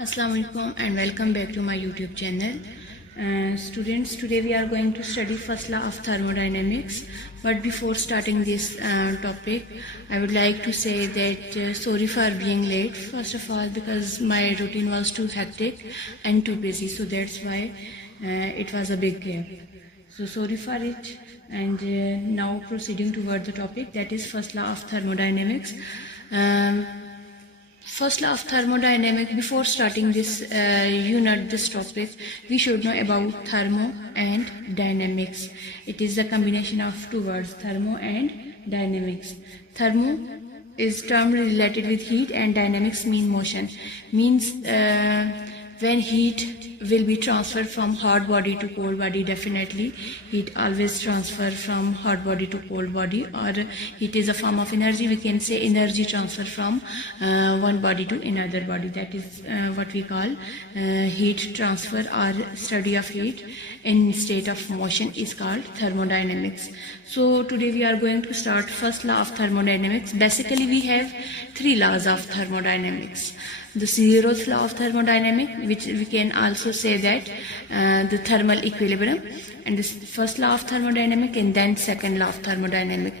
Assalamu alaikum and welcome back to my YouTube channel. Students, today we are going to study first law of thermodynamics. But before starting this topic, I would like to say that sorry for being late. First of all, because my routine was too hectic and too busy, so that's why it was a big gap. So sorry for it. And now proceeding toward the topic, that is first law of thermodynamics. First law of thermodynamics. Before starting this this topic, we should know about thermo and dynamics. It is the combination of two words, thermo and dynamics. Thermo is term related with heat, and dynamics mean motion. Means when heat will be transferred from hot body to cold body. Definitely heat always transfer from hot body to cold body, or heat is a form of energy. We can say energy transfer from one body to another body. That is what we call heat transfer, or study of heat in state of motion is called thermodynamics. So today we are going to start first law of thermodynamics. Basically we have three laws of thermodynamics. The zeroth law of thermodynamics, which we can also say that the thermal equilibrium, and this first law of thermodynamics, and then second law of thermodynamics.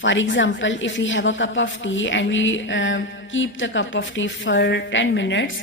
For example, if we have a cup of tea and we keep the cup of tea for 10 minutes,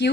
Q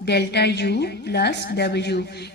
delta U plus W.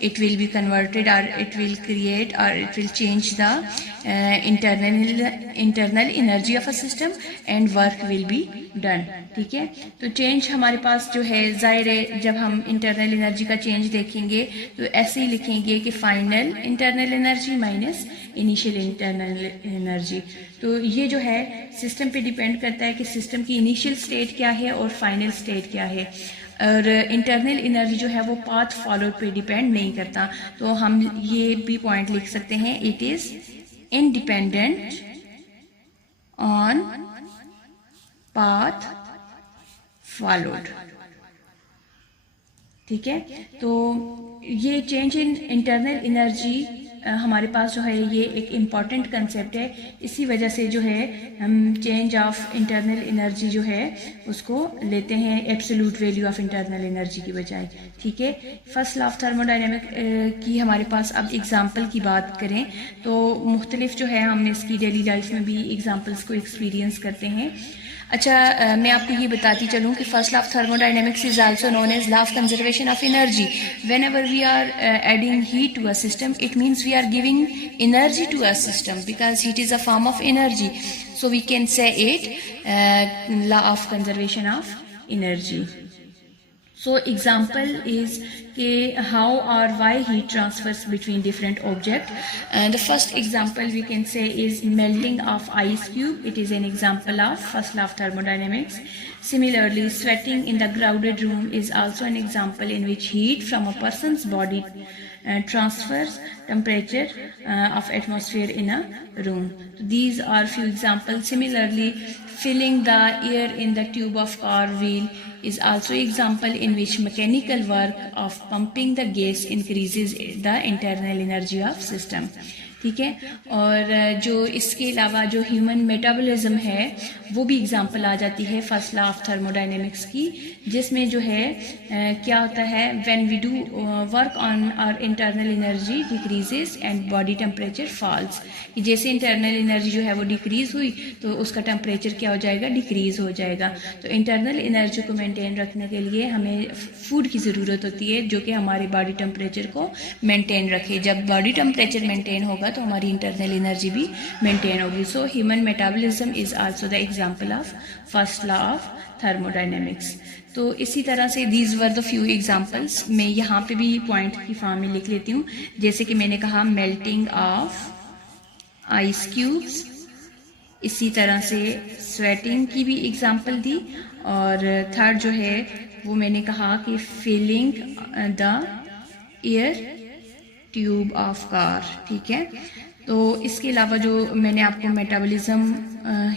it will be converted or it will create or it will change the internal energy of a system and work will be done. ٹھیک ہے, تو change ہمارے پاس جو ہے ظاہر ہے جب ہم انٹرنل انرجی کا چینج دیکھیں گے تو ایسے ہی لکھیں گے کہ final internal energy minus initial internal energy. تو یہ جو ہے سسٹم پہ ڈیپینڈ کرتا ہے کہ سسٹم کی انیشیل اسٹیٹ کیا ہے اور فائنل اسٹیٹ کیا ہے, اور انٹرنل انرجی جو ہے وہ پاتھ فالوڈ پہ ڈیپینڈ نہیں کرتا. تو ہم یہ بھی پوائنٹ لکھ سکتے ہیں, it is independent on path followed. ٹھیک ہے, تو یہ چینج ان انٹرنل انرجی ہمارے پاس جو ہے یہ ایک امپورٹنٹ کنسیپٹ ہے. اسی وجہ سے جو ہے ہم چینج آف انٹرنل انرجی جو ہے اس کو لیتے ہیں absolute value of internal energy کی بجائے. ٹھیک ہے, first law of thermo dynamic کی ہمارے پاس اب ایگزامپل کی بات کریں تو مختلف جو ہے ہم اس کی ڈیلی لائف میں بھی ایگزامپلس کو ایکسپیرینس کرتے ہیں. اچھا, میں آپ کو یہ بتاتی چلوں کہ first law of thermodynamics is also known as law of conservation of energy. Whenever we are adding heat to a system, it means we are giving energy to a system because heat is a form of energy. So we can say it law of conservation of energy. So example is how or why heat transfers between different objects. The first example we can say is melting of ice cube. It is an example of first law of thermodynamics. Similarly, sweating in the crowded room is also an example in which heat from a person's body transfers temperature of atmosphere in a room. So these are few examples. Similarly, filling the air in the tube of car wheel is also example in which mechanical work of pumping the gas increases the internal energy of system. ٹھیک ہے, اور جو اس کے علاوہ جو human metabolism ہے وہ بھی اگزامپل آ جاتی ہے first law of thermodynamics کی, جس میں جو ہے کیا ہوتا ہے when we do work on our internal energy decreases and body temperature falls. جیسے انٹرنل انرجی جو ہے وہ ڈیکریز ہوئی تو اس کا ٹمپریچر کیا ہو جائے گا, ڈیکریز ہو جائے گا. تو انٹرنل انرجی کو مینٹین رکھنے کے لیے ہمیں فوڈ کی ضرورت ہوتی ہے جو کہ ہمارے باڈی ٹمپریچر کو مینٹین رکھے. جب باڈی ٹمپریچر مینٹین ہوگا تو ہماری انٹرنل انرجی بھی مینٹین ہوگی. So human metabolism is also the example of first law of thermo dynamics. تو اسی طرح سے these were the few examples. میں یہاں پہ بھی پوائنٹ کی فارم میں لکھ لیتی ہوں, جیسے کہ میں نے کہا میلٹنگ آف آئس کیوبس, اسی طرح سے سویٹنگ کی بھی ایگزامپل دی, اور تھرڈ جو ہے وہ میں نے کہا کہ filling the air tube of car. ٹھیک ہے, تو اس کے علاوہ جو میں نے آپ کو میٹابولزم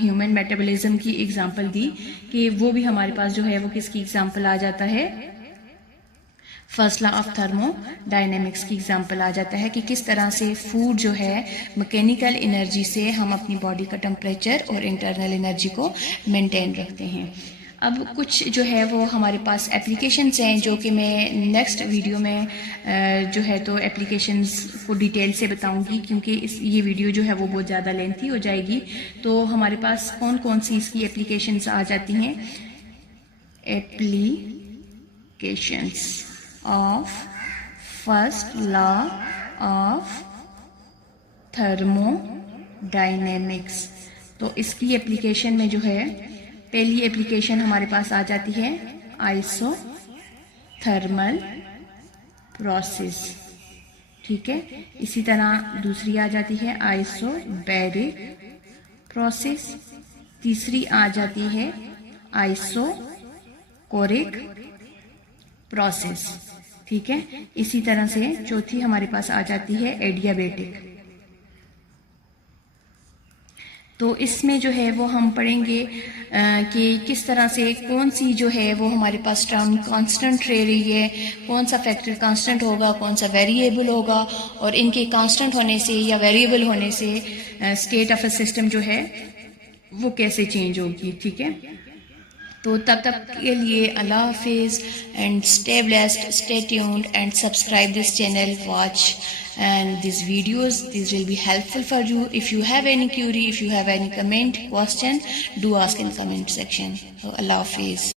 ہیومن میٹابولزم کی ایگزامپل دی کہ وہ بھی ہمارے پاس جو ہے وہ کس کی ایگزامپل آ جاتا ہے, first law of thermodynamics کی ایگزامپل آ جاتا ہے کہ کس طرح سے فوڈ جو ہے مکینیکل انرجی سے ہم اپنی باڈی کا ٹمپریچر اور انٹرنل انرجی کو مینٹین رکھتے ہیں. اب کچھ جو ہے وہ ہمارے پاس اپلیکیشنز ہیں جو کہ میں نیکسٹ ویڈیو میں جو ہے تو اپلیکیشنز کو ڈیٹیل سے بتاؤں گی, کیونکہ یہ ویڈیو جو ہے وہ بہت زیادہ لینتھی ہو جائے گی. تو ہمارے پاس کون کون سی اس کی اپلیکیشنز آ جاتی ہیں. Applications of first law of thermo dynamics. تو اس کی اپلیکیشن میں جو ہے پہلی اپلیکیشن ہمارے پاس آ جاتی ہے آئسو تھرمل پروسیس. ٹھیک ہے, اسی طرح دوسری آ جاتی ہے آئسو بیرک پروسیس, تیسری آ جاتی ہے آئسو کورک پروسیس. ٹھیک ہے, اسی طرح سے چوتھی ہمارے پاس آ جاتی ہے ایڈیابیٹک. تو اس میں جو ہے وہ ہم پڑھیں گے کہ کس طرح سے کون سی جو ہے وہ ہمارے پاس ٹرم کانسٹنٹ رہ رہی ہے, کون سا فیکٹر کانسٹنٹ ہوگا, کون سا ویریبل ہوگا, اور ان کے کانسٹنٹ ہونے سے یا ویریبل ہونے سے اسٹیٹ آف اے سسٹم جو ہے وہ کیسے چینج ہوگی. ٹھیک ہے, تو تب تک کے لیے اللہ حافظ, and stay blessed, stay tuned and subscribe this channel, watch and these videos. This will be helpful for you. If you have any query, if you have any comment, question, do ask in comment section. So Allah Hafiz.